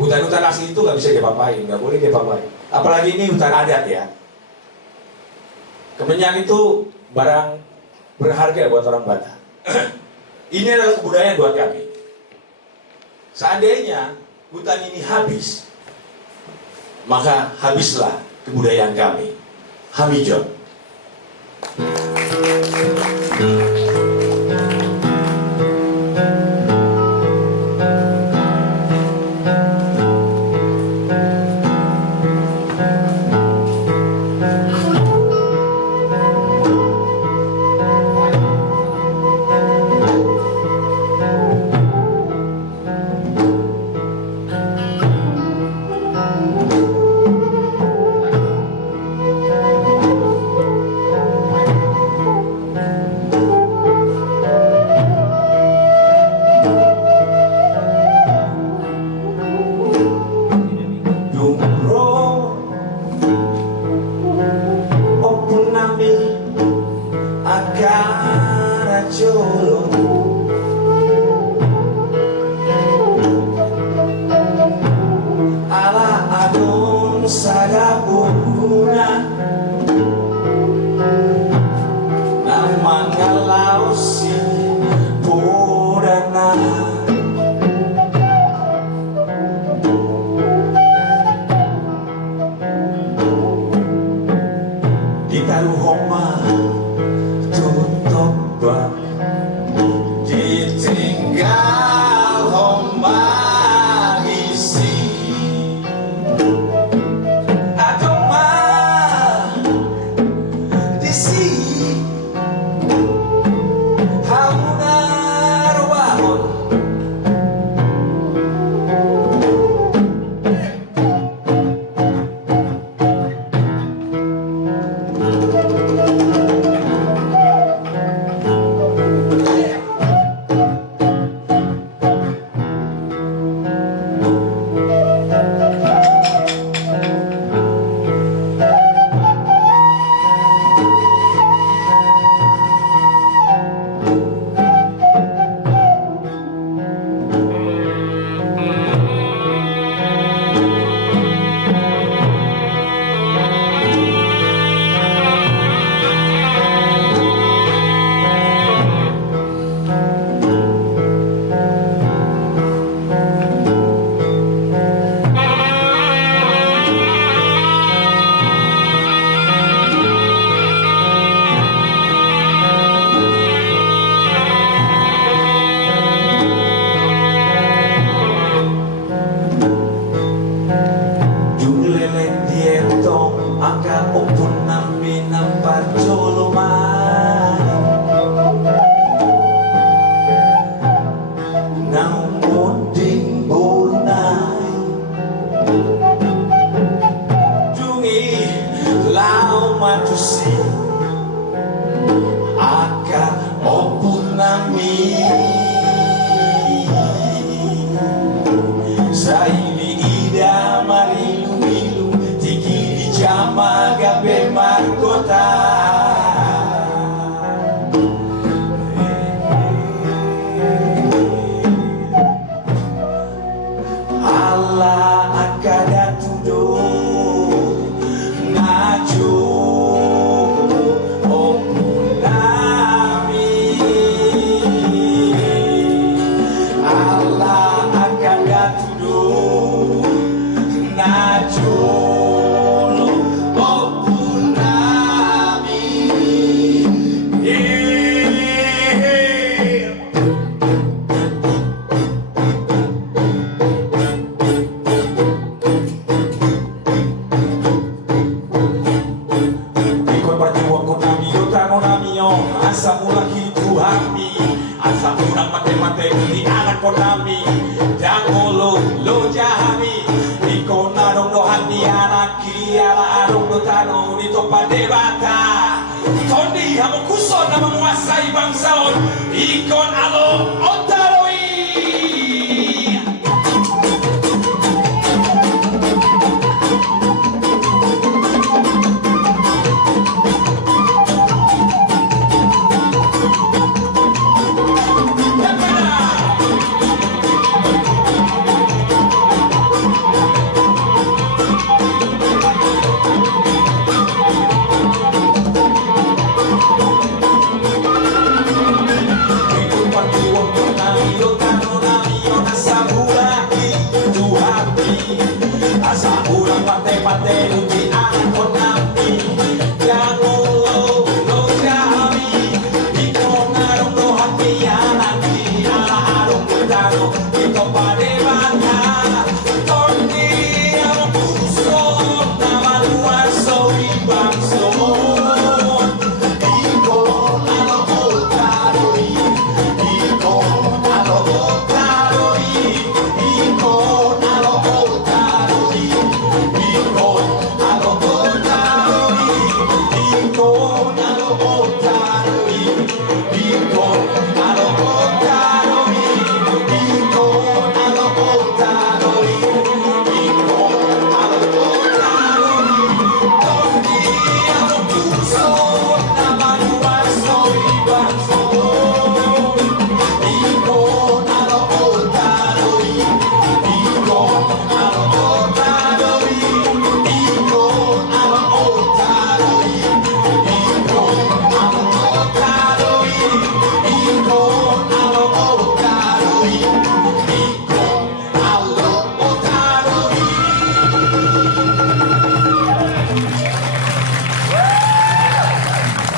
Hutan-hutan asli itu nggak bisa diapa-apain, nggak boleh diapa-apain. Apalagi ini hutan adat ya. Kemenyan itu barang berharga buat orang Batak. Ini adalah kebudayaan buat kami. Seandainya hutan ini habis, maka habislah kebudayaan kami. Hamijon.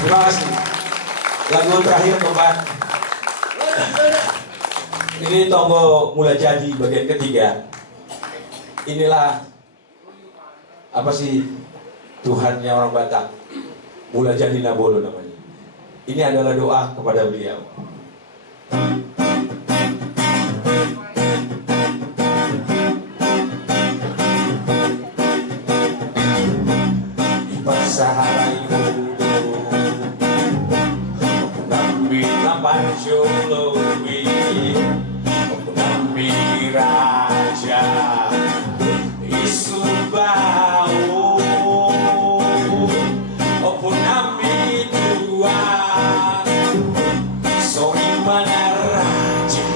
Terima kasih. Lagu terakhir Bapak. Ini Tonggo Mulai Jadi bagian ketiga. Inilah apa sih Tuhannya orang Batak. Mulai Jadi Nabolo namanya. Ini adalah doa kepada beliau. Pasaharay Panjolowi, Nambi Raja Isubau, Opun Nambi Tuan, Sori Mana Raja.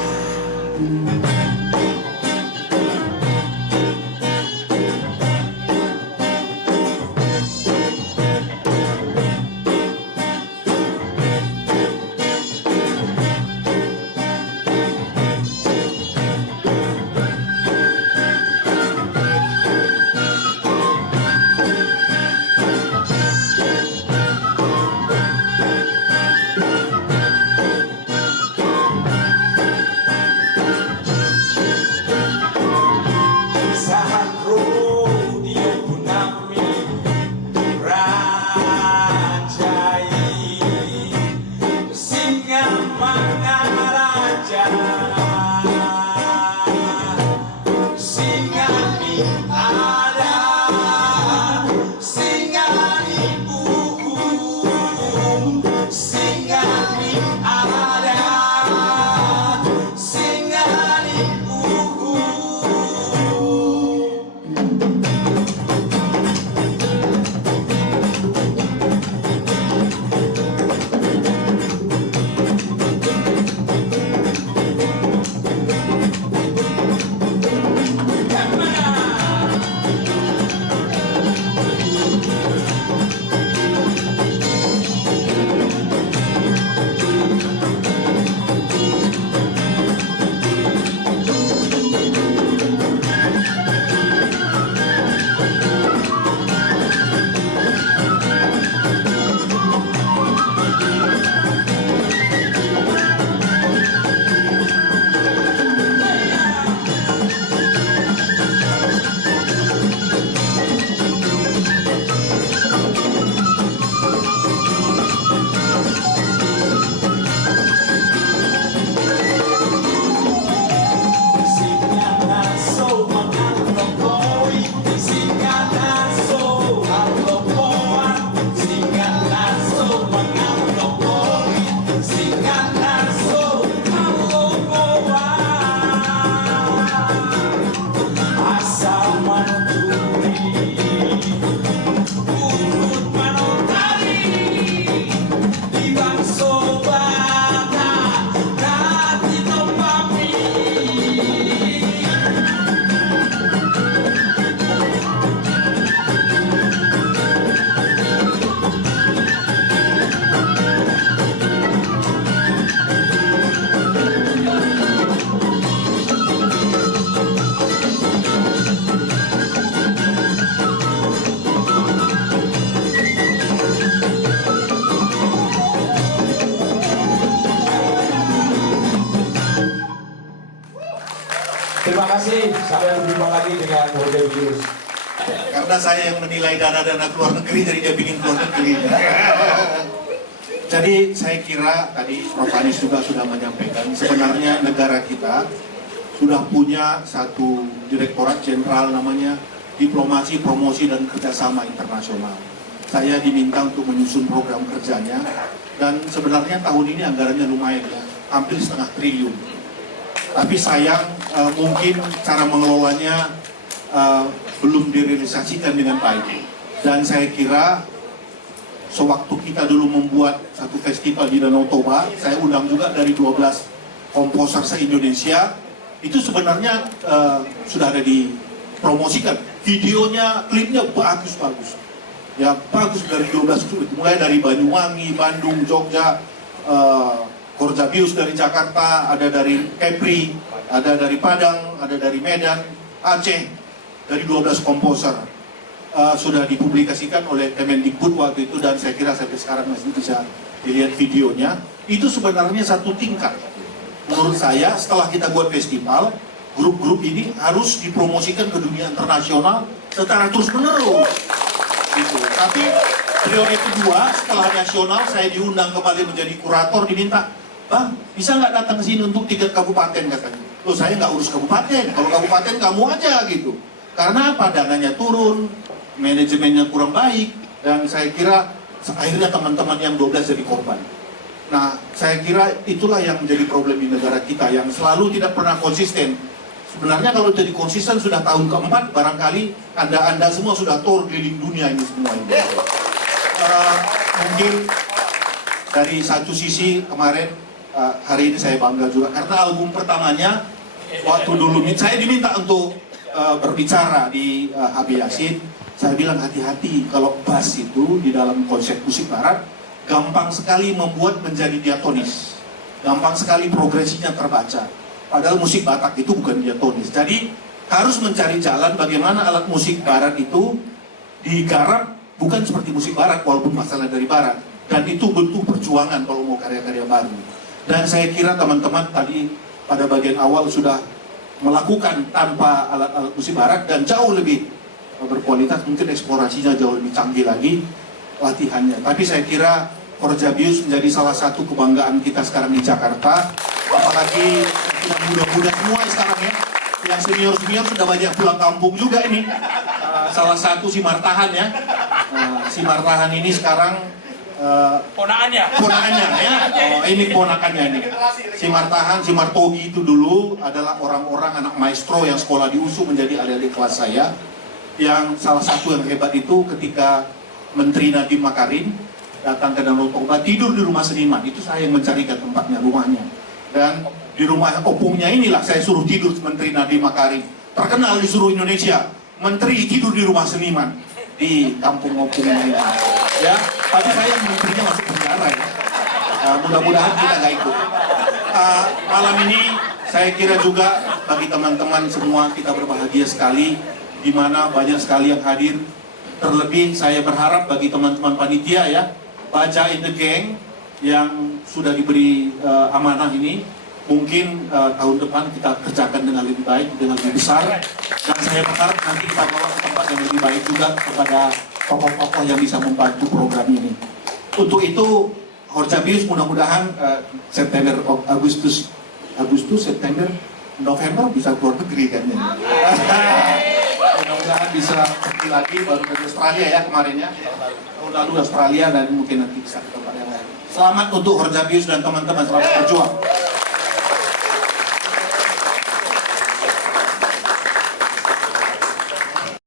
Terima kasih. Sampai berjumpa lagi dengan Horjabius. Karena saya yang menilai dana-dana keluar negeri, jadi dia bikin keluar negeri. Jadi saya kira tadi Prof. Anies juga sudah menyampaikan, sebenarnya negara kita sudah punya satu direktorat jenderal namanya Diplomasi, Promosi, dan Kerjasama Internasional. Saya diminta untuk menyusun program kerjanya, dan sebenarnya tahun ini anggarannya lumayan ya, hampir 0,5 triliun. Tapi sayang mungkin cara mengelolanya belum direalisasikan dengan baik. Dan saya kira sewaktu kita dulu membuat satu festival di Danau Toba, saya undang juga dari 12 komposer se-Indonesia, itu sebenarnya sudah ada dipromosikan. Videonya, klipnya bagus-bagus. Ya bagus dari 12 klip, mulai dari Banyuwangi, Bandung, Jogja, Horjabius dari Jakarta, ada dari Kepri, ada dari Padang, ada dari Medan, Aceh, dari 12 komposer. Sudah dipublikasikan oleh Kemendikbud waktu itu, dan saya kira sampai sekarang masih bisa dilihat videonya. Itu sebenarnya satu tingkat. Menurut saya setelah kita buat festival, grup-grup ini harus dipromosikan ke dunia internasional secara terus-menerus. Gitu. Tapi periode kedua setelah nasional saya diundang kembali menjadi kurator, diminta, "Bang, bisa nggak datang ke sini untuk tingkat kabupaten?" katanya. Loh, saya nggak urus kabupaten, kalau kabupaten kamu aja gitu. Karena apa? Dananya turun, manajemennya kurang baik, dan saya kira akhirnya teman-teman yang 12 jadi korban. Nah, saya kira itulah yang menjadi problem di negara kita, yang selalu tidak pernah konsisten. Sebenarnya kalau jadi konsisten sudah tahun keempat, barangkali Anda semua sudah tour keliling dunia ini semua ini. Mungkin dari satu sisi kemarin, hari ini saya bangga juga, karena album pertamanya, waktu dulu saya diminta untuk berbicara di HB Yasin. Saya bilang hati-hati, kalau bass itu di dalam konsep musik barat gampang sekali membuat menjadi diatonis, gampang sekali progresinya terbaca, padahal musik Batak itu bukan diatonis. Jadi harus mencari jalan bagaimana alat musik barat itu digarap bukan seperti musik barat walaupun masalah dari barat, dan itu bentuk perjuangan kalau mau karya-karya baru. Dan saya kira teman-teman tadi pada bagian awal sudah melakukan tanpa alat-alat musik barat dan jauh lebih berkualitas, mungkin eksplorasinya jauh lebih canggih lagi latihannya. Tapi saya kira Horjabius menjadi salah satu kebanggaan kita sekarang di Jakarta, apalagi yang muda-muda semua sekarang ya, yang senior-senior sudah banyak pulang kampung juga ini. Salah satu si Martahan ya, si Martahan ini sekarang ponakannya ya, ini ponakannya ini. Si Martahan, si Martogi itu dulu adalah orang-orang anak maestro yang sekolah di USU menjadi adik-adik kelas saya. Yang salah satu yang hebat itu ketika Menteri Nadiem Makarim datang ke Danau Toba, tidur di rumah seniman, itu saya yang mencarikan tempatnya, rumahnya. Dan di rumah opungnya inilah saya suruh tidur Menteri Nadiem Makarim, terkenal di seluruh Indonesia, Menteri tidur di rumah seniman di kampung opungnya ini. Ya, tapi saya menterinya masuk penjara ya. Mudah-mudahan kita nggak ikut. Malam ini saya kira juga bagi teman-teman semua kita berbahagia sekali, di mana banyak sekali yang hadir. Terlebih saya berharap bagi teman-teman panitia ya, Baja in the Gang yang sudah diberi amanah ini, mungkin tahun depan kita kerjakan dengan lebih baik, dengan lebih besar. Dan saya berharap nanti kita bawa ke tempat yang lebih baik juga kepada tokoh-tokoh yang bisa membantu program ini. Untuk itu Horjabius mudah-mudahan September, Agustus, September, November bisa keluar negeri kan ya. Mudah-mudahan bisa pergi lagi, baru dari Australia ya kemarin ya. Tahun lalu Australia, dan mungkin nanti bisa ke tempat yang lain. Selamat untuk Horjabius dan teman-teman, selamat berjuang.